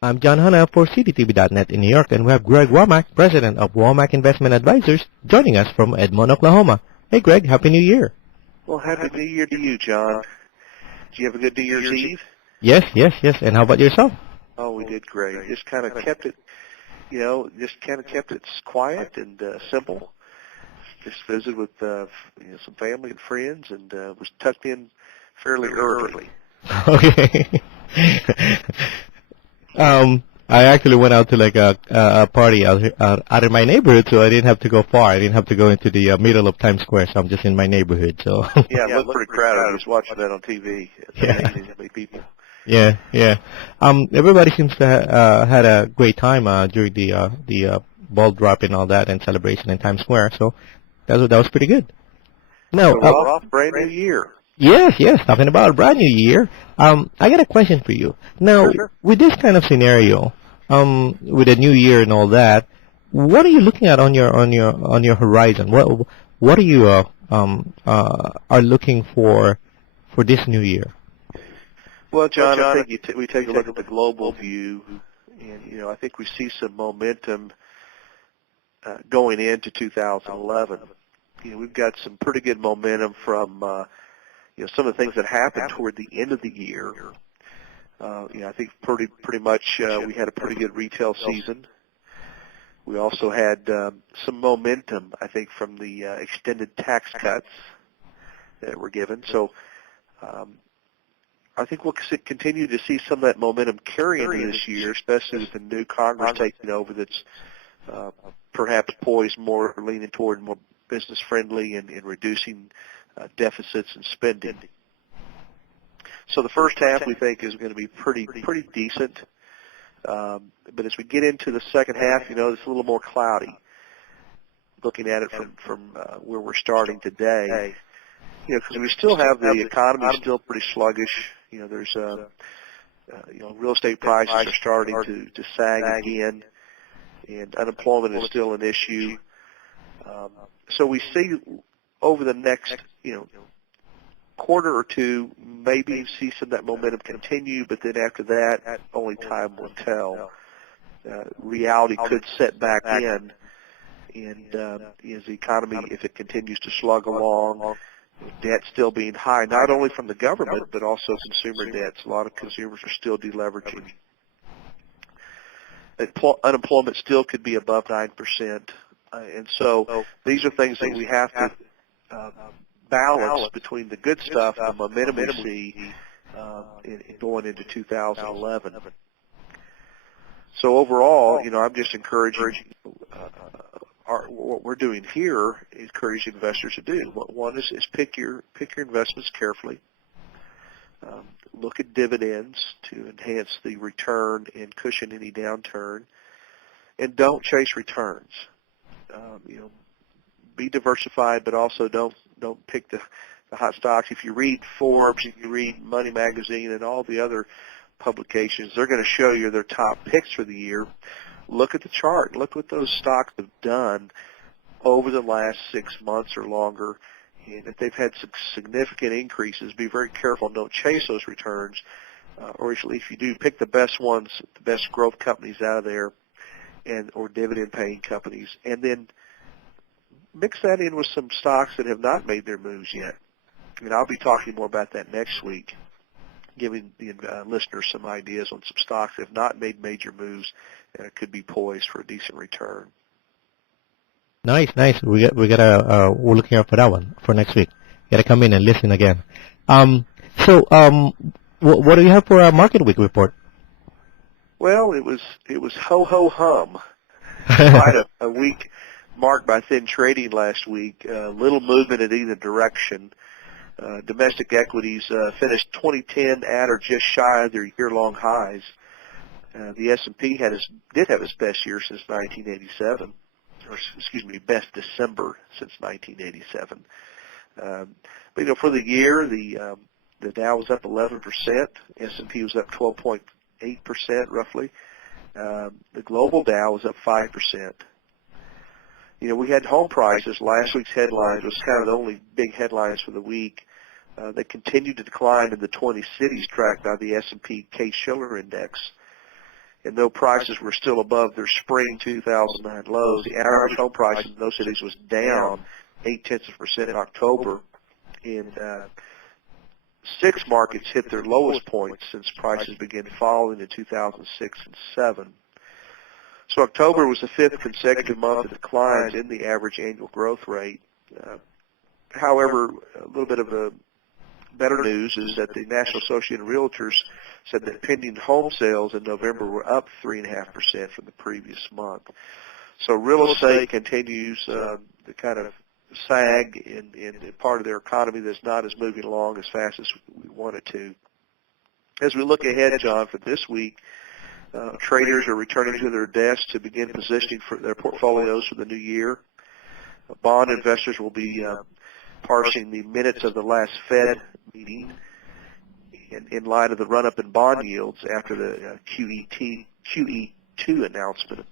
I'm John Hanna for CDTV.net in New York, and we have Greg Womack, President of Womack Investment Advisors, joining us from Edmond, Oklahoma. Hey, Greg, Happy New Year. Well, Happy New Year to you, John. Did you have a good New Year's Eve? Yes. And how about yourself? Oh, we did great. Just kind of kept it, kept it quiet and simple. Just visited with some family and friends, and was tucked in fairly early. Okay. I actually went out to like a party out in my neighborhood, so I didn't have to go far. I didn't have to go into the middle of Times Square, so I'm just in my neighborhood. So yeah, it looked pretty crowded. I was watching that on TV. Many people. Yeah. Everybody seems to had a great time during the ball drop and all that and celebration in Times Square. So that was pretty good. Now, so we're off brand new year. Yes. Talking about a brand new year. I got a question for you. Now, Sure. With this kind of scenario, with a new year and all that, what are you looking at on your horizon? What are you are looking for this new year? Well, John, I think we take a look at the global view, and I think we see some momentum going into 2011. We've got some pretty good momentum from some of the things that happened toward the end of the year. I think pretty much we had a pretty good retail season. We also had some momentum, I think, from the extended tax cuts that were given. So I think we'll continue to see some of that momentum carry into this year, especially with the new Congress taking over that's perhaps poised more, leaning toward more business-friendly and reducing deficits and spending. So the first half we think is going to be pretty decent, but as we get into the second half, it's a little more cloudy. Looking at it from where we're starting today, because we still have the economy still pretty sluggish. There's real estate prices are starting to sag again, and unemployment is still an issue. So we see over the next quarter or two, maybe see some of that momentum continue, but then after that, only time will tell. Reality could set back in, and as the economy, if it continues to slug along, debt still being high, not only from the government, but also consumer debts. A lot of consumers are still deleveraging. Unemployment still could be above 9%. And so these are things that we have to balance between the good stuff, the momentum we see going into 2011. So overall, I'm just encouraging what we're doing here, encouraging investors to do. One is pick your investments carefully. Look at dividends to enhance the return and cushion any downturn, and don't chase returns. Be diversified, but also don't pick the hot stocks. If you read Forbes, if you read Money Magazine and all the other publications, they're going to show you their top picks for the year. Look at the chart. Look what those stocks have done over the last 6 months or longer. And if they've had some significant increases, be very careful and don't chase those returns. Or if you do, pick the best ones, the best growth companies out of there, or dividend-paying companies, and then mix that in with some stocks that have not made their moves yet. I'll be talking more about that next week, giving the listeners some ideas on some stocks that have not made major moves and could be poised for a decent return. Nice. We're looking out for that one for next week. Gotta come in and listen again. What do you have for our Market Week report? Well, it was ho-ho-hum. Quite a week marked by thin trading last week. Little movement in either direction. Domestic equities finished 2010 at or just shy of their year-long highs. The S&P did have its best year since 1987, or best December since 1987. But for the year, the Dow was up 11%. S&P was up 12.8% roughly. The global Dow was up 5%. We had home prices. Last week's headlines was kind of the only big headlines for the week. They continued to decline in the 20 cities tracked by the S&P Case-Shiller Index. And though prices were still above their spring 2009 lows, the average home price in those cities was down 0.8% in October. And 6 markets hit their lowest points since prices began falling in 2006 and 7. So October was the 5th consecutive month of declines in the average annual growth rate. However, a little bit of a better news is that the National Association of Realtors said that pending home sales in November were up 3.5% from the previous month. So real estate continues the kind of sag in part of their economy that's not as moving along as fast as we want it to. As we look ahead, John, for this week, traders are returning to their desks to begin positioning for their portfolios for the new year. Bond investors will be parsing the minutes of the last Fed meeting in light of the run-up in bond yields after the QE2 announcement.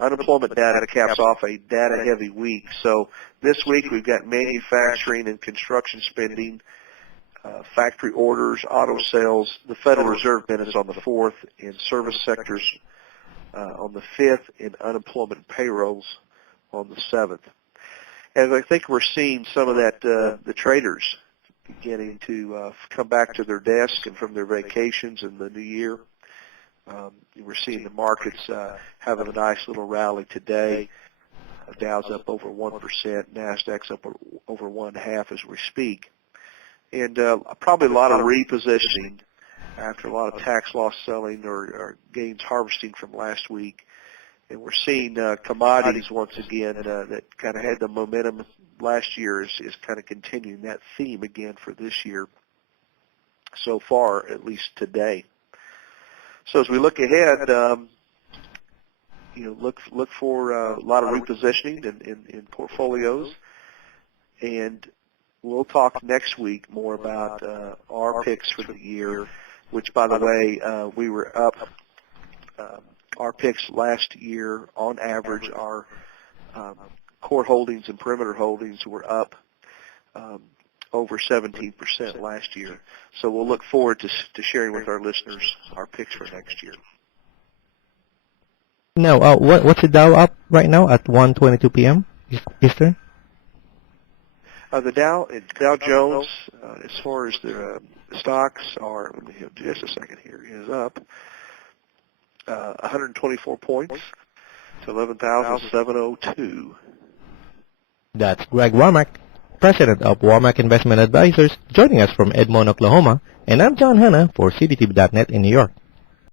Unemployment data caps off a data-heavy week. So this week we've got manufacturing and construction spending, factory orders, auto sales, the Federal Reserve minutes on the 4th, and service sectors on the 5th, and unemployment payrolls on the 7th. And I think we're seeing some of that, the traders beginning to come back to their desk and from their vacations in the new year. We're seeing the markets having a nice little rally today. Dow's up over 1%, NASDAQ's up over 1.5% as we speak. And probably a lot of repositioning after a lot of tax loss selling or gains harvesting from last week. And we're seeing commodities once again that kind of had the momentum last year is kind of continuing that theme again for this year so far, at least today. So as we look ahead, look for a lot of repositioning in portfolios, and we'll talk next week more about our picks for the year, which, by the way, we were up. Our picks last year, on average, our core holdings and perimeter holdings were up over 17% last year. So we'll look forward to sharing with our listeners our picks for next year. Now, what's the Dow up right now at 1:22 p.m. Eastern? The Dow Jones, as far as the stocks are, let me have just a second here, is up 124 points to 11,702. That's Greg Womack, President of Womack Investment Advisors, joining us from Edmond, Oklahoma, and I'm John Hanna for CBTV.net in New York.